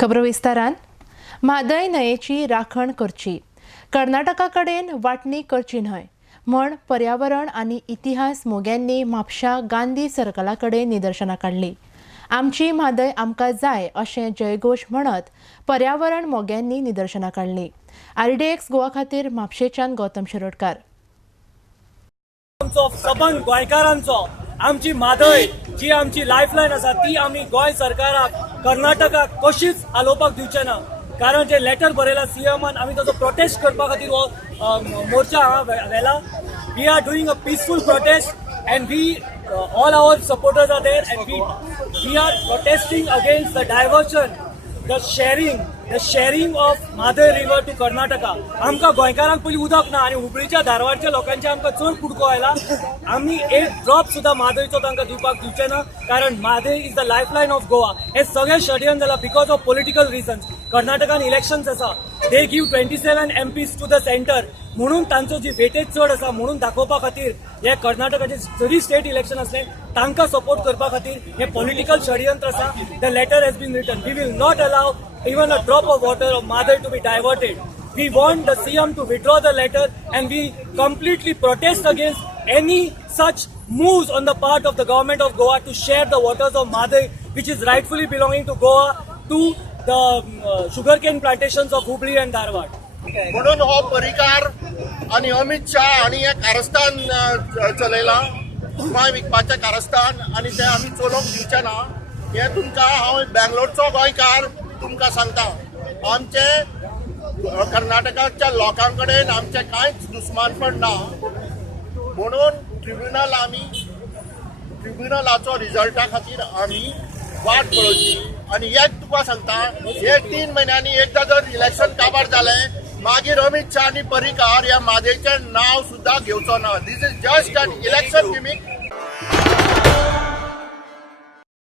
खबर विस्तारान म्हादय न्हंयेची राखण करची, कर्नाटका कडेन वांटणी करची न्हय म्हण पर्यावरण आनी इतिहास मोग्यांनी म्हापशा गांधी सर्कला कडेन निदर्शनां काडली। आमची म्हादय आमकां जाय अशें जयघोश म्हणत पर्यावरण मोग्यांनी निदर्शनां काडली। RDX गोवा खातीर म्हापशेच्यान गौतम शिरोडकार। सबंद गोंयकारांचो आमची म्हादय जी आमची लायफलायन आसा ती आमी गोंय सरकाराक कर्नाटकाक कशीच हालोवपाक दिवचे ना। कारण जे लेटर बरयला सीएमान आमी ताचो प्रोटेस्ट करपा खातीर हो मोर्चा हांगा व्हेला। We are doing a peaceful protest and we all our supporters are there and we are protesting against the diversion, the sharing of Madai river to Karnataka. आमकां गोंयकारांक पयलीं उदक ना आनी हुबळीच्या धारवाडच्या लोकांचे आमकां चड कुडको आयला। आमी एक ड्रॉप सुद्दां मादयचो तांकां दिवपाक दिवचे ना, कारण मादय is the lifeline of Goa. हे सगळे षडयंत्र जाला बिकॉज ऑफ पॉलिटिकल रिजन्स। कर्नाटकान इलेक्शन्स आसा, they give 27 MPs to the centre म्हणून तांचो जी वेटेज चड आसा म्हणून दाखोवपा खातीर हे कर्नाटकाचे जरी स्टेट इलेक्शन असले तांकां सपोर्ट करपा खातीर हे पॉलिटिकल षडयंत्र आसा। The letter has been written, we will not allow even a drop of water of Madai to be diverted. We want the CM to withdraw the letter and we completely protest against any such moves on the part of the government of Goa to share the waters of Madai, which is rightfully belonging to Goa, to the sugarcane plantations of Hubli and Dharwad. म्हणून हो परिकार आणि अमित शाह आणि हे कारस्थान चलयला गोंय विकपाचें कारस्थान आणि ते आमी चलोवंक दिवचे ना। हे तुमकां हांव बेंगलोरचो गोंयकार तुमकां सांगता, आमचे कर्नाटकाच्या लोकां कडेन आमचे कांयच दुस्मानपण ना। म्हणून ट्रिब्युनलाचो रिजल्टा खातीर आमी वाट पळोवची। आणि एक तुका सांगता, हे 3 म्हयन्यांनी एकदा जर इलेक्शन काबार जालें मागीर अमित शाह आनी परिकार ह्या मादेचें नांव सुद्दां घेवचो ना। This is just an election gimmick